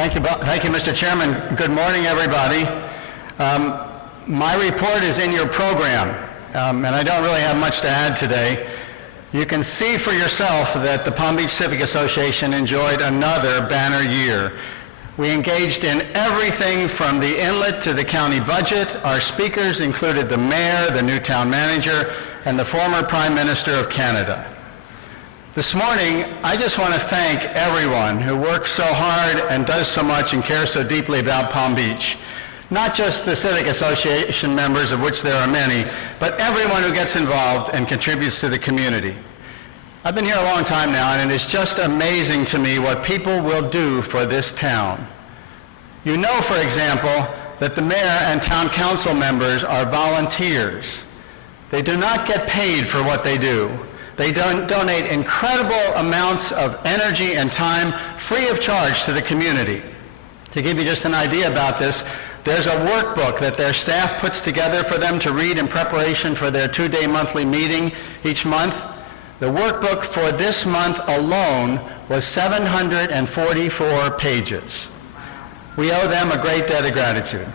Thank you, Mr. Chairman. Good morning, everybody. My report is in your program, and I don't really have much to add today. You can see for yourself that the Palm Beach Civic Association enjoyed another banner year. We engaged in everything from the inlet to the county budget. Our speakers included the mayor, the new town manager, and the former Prime Minister of Canada. This morning, I just want to thank everyone who works so hard and does so much and cares so deeply about Palm Beach. Not just the Civic Association members, of which there are many, but everyone who gets involved and contributes to the community. I've been here a long time now, and it is just amazing to me what people will do for this town. You know, for example, that the mayor and town council members are volunteers. They do not get paid for what they do. They donate incredible amounts of energy and time free of charge to the community. To give you just an idea about this, there's a workbook that their staff puts together for them to read in preparation for their two-day monthly meeting each month. The workbook for this month alone was 744 pages. We owe them a great debt of gratitude.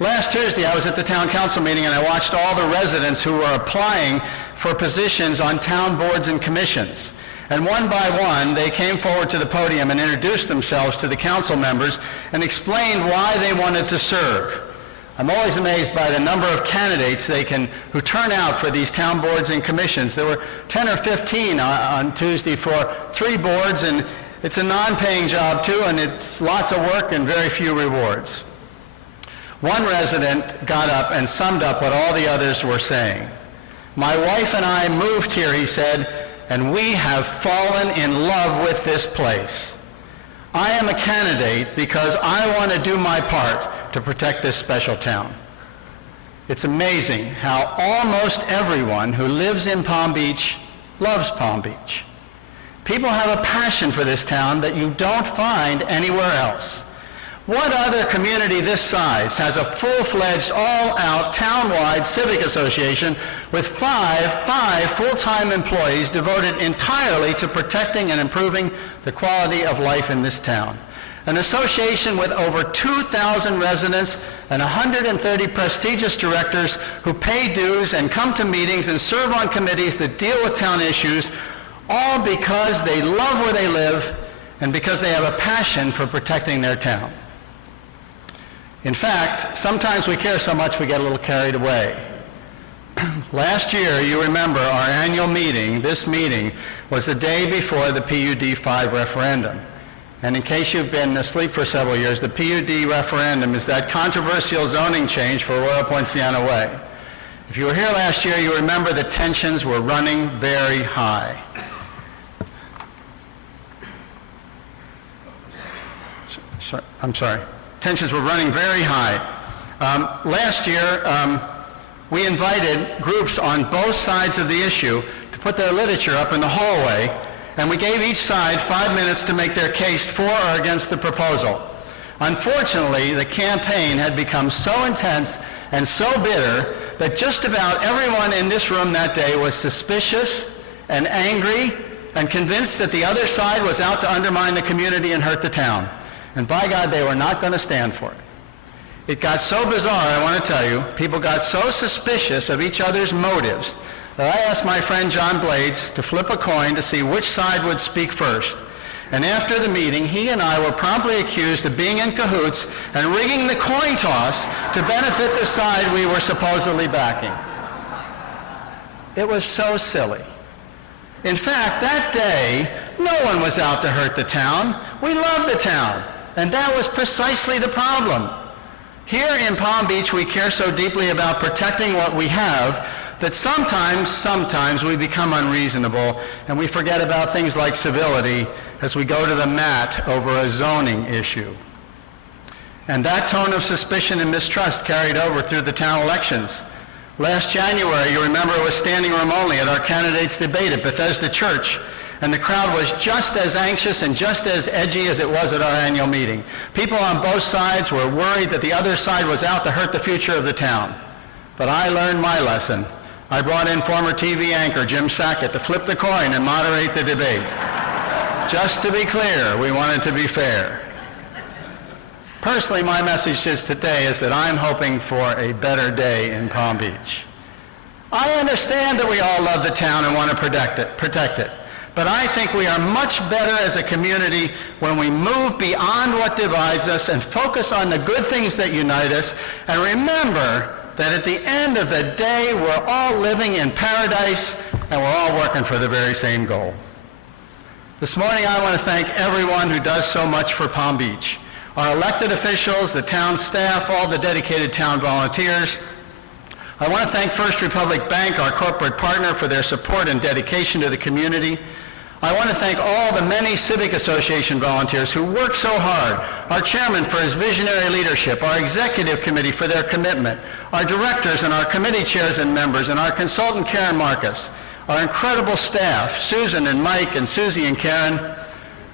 Last Tuesday, I was at the town council meeting and I watched all the residents who were applying for positions on town boards and commissions. And one by one, they came forward to the podium and introduced themselves to the council members and explained why they wanted to serve. I'm always amazed by the number of candidates who turn out for these town boards and commissions. There were 10 or 15 on Tuesday for 3 boards, and it's a non-paying job too, and it's lots of work and very few rewards. One resident got up and summed up what all the others were saying. "My wife and I moved here," he said, "and we have fallen in love with this place. I am a candidate because I want to do my part to protect this special town." It's amazing how almost everyone who lives in Palm Beach loves Palm Beach. People have a passion for this town that you don't find anywhere else. What other community this size has a full-fledged, all-out, town-wide civic association with five full-time employees devoted entirely to protecting and improving the quality of life in this town? An association with over 2,000 residents and 130 prestigious directors who pay dues and come to meetings and serve on committees that deal with town issues, all because they love where they live and because they have a passion for protecting their town. In fact, sometimes we care so much we get a little carried away. Last year, you remember our annual meeting, this meeting, was the day before the PUD 5 referendum. And in case you've been asleep for several years, the PUD referendum is that controversial zoning change for Royal Poinciana Way. If you were here last year, you remember the tensions were running very high. Tensions were running very high. Last year, we invited groups on both sides of the issue to put their literature up in the hallway, and we gave each side 5 minutes to make their case for or against the proposal. Unfortunately, the campaign had become so intense and so bitter that just about everyone in this room that day was suspicious and angry and convinced that the other side was out to undermine the community and hurt the town. And by God, they were not going to stand for it. It got so bizarre, I want to tell you, people got so suspicious of each other's motives that I asked my friend John Blades to flip a coin to see which side would speak first. And after the meeting, he and I were promptly accused of being in cahoots and rigging the coin toss to benefit the side we were supposedly backing. It was so silly. In fact, that day, no one was out to hurt the town. We love the town. And that was precisely the problem. Here in Palm Beach, we care so deeply about protecting what we have that sometimes we become unreasonable and we forget about things like civility as we go to the mat over a zoning issue. And that tone of suspicion and mistrust carried over through the town elections. Last January, you remember, it was standing room only at our candidates' debate at Bethesda Church. And the crowd was just as anxious and just as edgy as it was at our annual meeting. People on both sides were worried that the other side was out to hurt the future of the town. But I learned my lesson. I brought in former TV anchor Jim Sackett to flip the coin and moderate the debate. Just to be clear, we wanted to be fair. Personally, my message today is that I'm hoping for a better day in Palm Beach. I understand that we all love the town and want to protect it. But I think we are much better as a community when we move beyond what divides us and focus on the good things that unite us, and remember that at the end of the day, we're all living in paradise and we're all working for the very same goal. This morning, I want to thank everyone who does so much for Palm Beach. Our elected officials, the town staff, all the dedicated town volunteers. I want to thank First Republic Bank, our corporate partner, for their support and dedication to the community. I want to thank all the many Civic Association volunteers who work so hard, our chairman for his visionary leadership, our executive committee for their commitment, our directors and our committee chairs and members, and our consultant Karen Marcus, our incredible staff, Susan and Mike and Susie and Karen.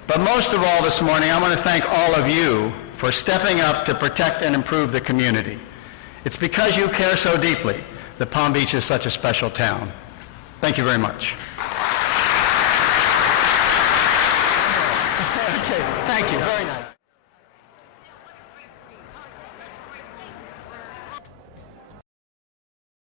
But most of all this morning, I want to thank all of you for stepping up to protect and improve the community. It's because you care so deeply that Palm Beach is such a special town. Thank you very much. Okay, thank you. Very nice.